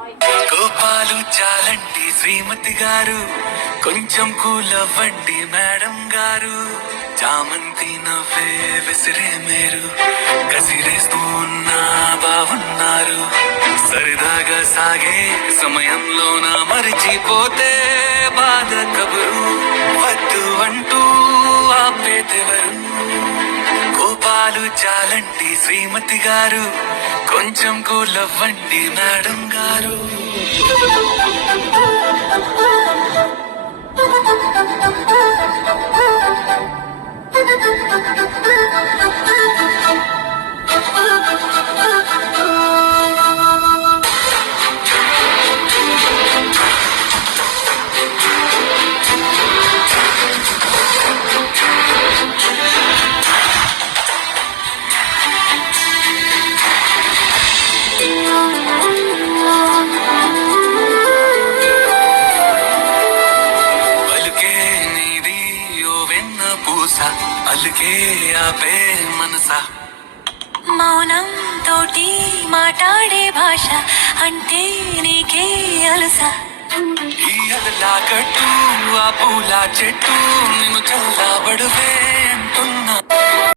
కోపాలు చాలండి శ్రీమతి గారు, కొంచెం కూలవ్వండి మేడం గారు. చామంతి నవ్వే విసిరే మీరు, కసిరేస్తూ ఉన్నా బాగున్నారు. సరదాగా సాగే సమయంలో నా మరిచిపోతే బాధ కబురు, వద్దు అంటూ ఆపేదెవరు. కోపాలు చాలండి శ్రీమతి గారు, కొంచెం కూలవ్వండి మేడం గారు. పలుకే నీది ఓ వెన్న పూస, అలుకే ఆపే మనసా. మౌనం తోటి మాట్లాడే భాష అంటే నీకే అలస. ఈ అలలా కట్టు ఆ పూల చెట్టు, నిన్ను చల్లబడువే అంటున్నా.